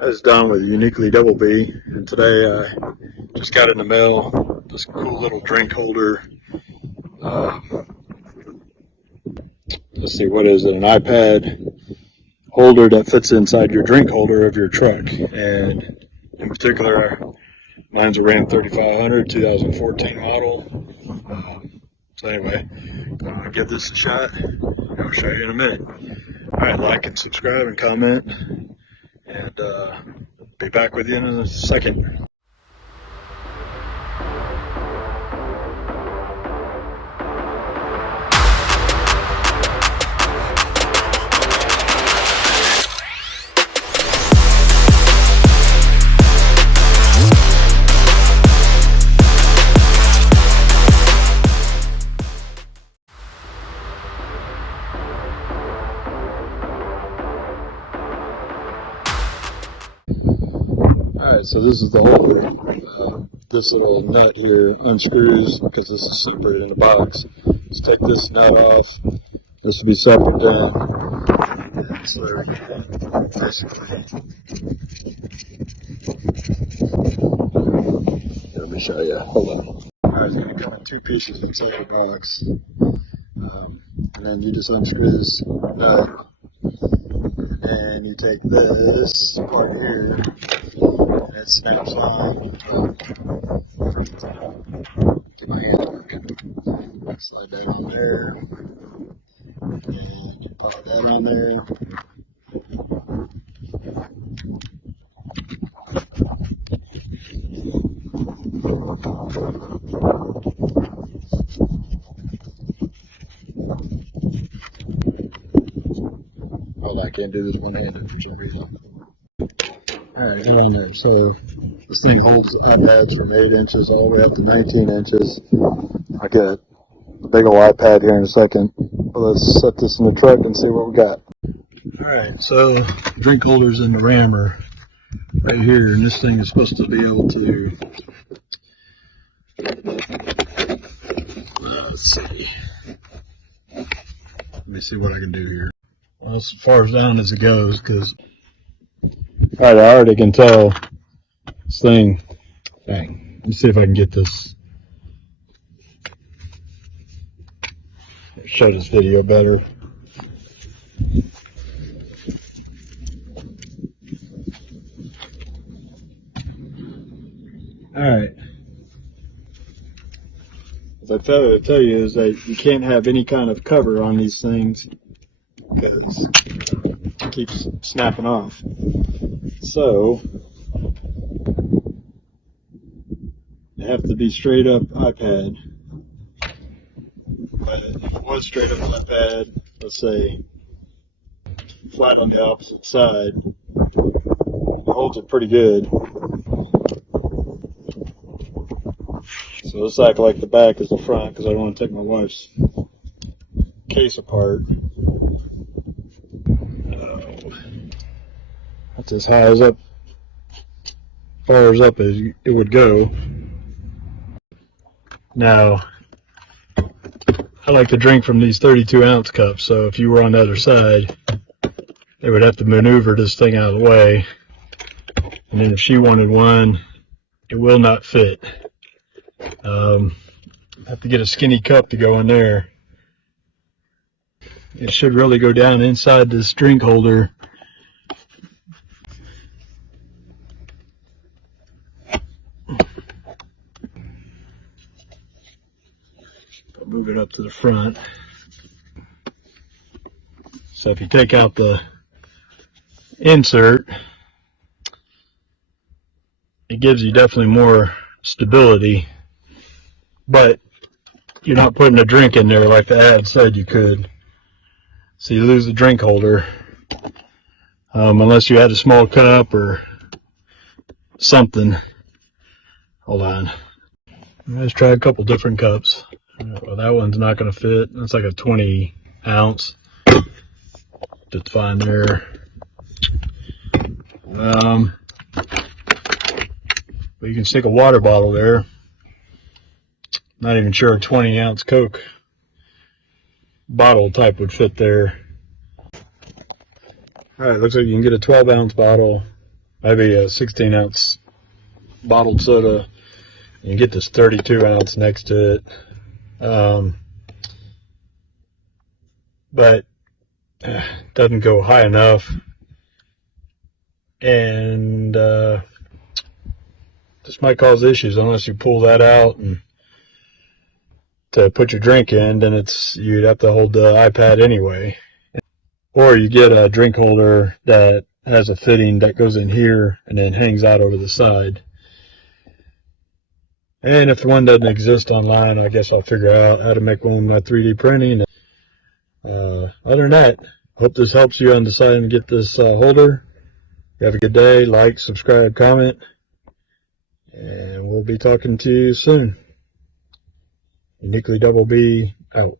I was done with Uniquely-DOUBLEBEE, and today I just got in the mail this cool little drink holder. Let's see, what is it? An iPad holder that fits inside your drink holder of your truck. And in particular, mine's a Ram 3500 2014 model. So anyway, I'm going to give this a shot. I'll show you in a minute. Alright, like and subscribe and comment. And be back with you in a second. Alright, so this is the holder. This little nut here unscrews because this is separate in the box. Let's take this nut off. This will be separate down. And so basically, let me show you. Hold on. Alright, so you come in two pieces inside the box. And then you just unscrew this nut. And you take this part here. And it snaps on. Get my hand working. Slide that on there. And pop that on there. Oh, I can't do this one-handed for some reason. Alright, get on there. So this thing holds iPads from 8 inches all the way up to 19 inches. I'll get a big old iPad here in a second. But let's set this in the truck and see what we got. Alright, so drink holders in the Ram are right here, and this thing is supposed to be able to, let's see. Let me see what I can do here. Well, that's as far as down as it goes, because alright, I already can tell this thing. Dang, let me see if I can get this. Show this video better. Alright. As I tell you is that you can't have any kind of cover on these things because it keeps snapping off. So they have to be straight up iPad. But if it was straight up iPad, let's say flat on the opposite side, it holds it pretty good. So let's act like the back is the front because I don't want to take my wife's case apart. That's as high as far as up as it would go. Now, I like to drink from these 32-ounce cups, so if you were on the other side, they would have to maneuver this thing out of the way. And then if she wanted one, it will not fit. Have to get a skinny cup to go in there. It should really go down inside this drink holder. Move it up to the front. So if you take out the insert, it gives you definitely more stability, but you're not putting a drink in there like the ad said you could. So you lose the drink holder unless you had a small cup or something. Hold on. Let's try a couple different cups. Well, that one's not going to fit. That's like a 20 ounce. Just fine there. But you can stick a water bottle there. Not even sure a 20-ounce Coke bottle type would fit there. Alright, looks like you can get a 12-ounce bottle maybe a 16-ounce bottled soda. You get this 32-ounce next to it. But doesn't go high enough, and this might cause issues unless you pull that out and to put your drink in. Then you'd have to hold the iPad anyway, or you get a drink holder that has a fitting that goes in here and then hangs out over the side. And if one doesn't exist online, I guess I'll figure out how to make one with 3D printing. Other than that, hope this helps you on deciding to get this holder. Have a good day. Like, subscribe, comment, and we'll be talking to you soon. Uniquely-DOUBLEBEE out.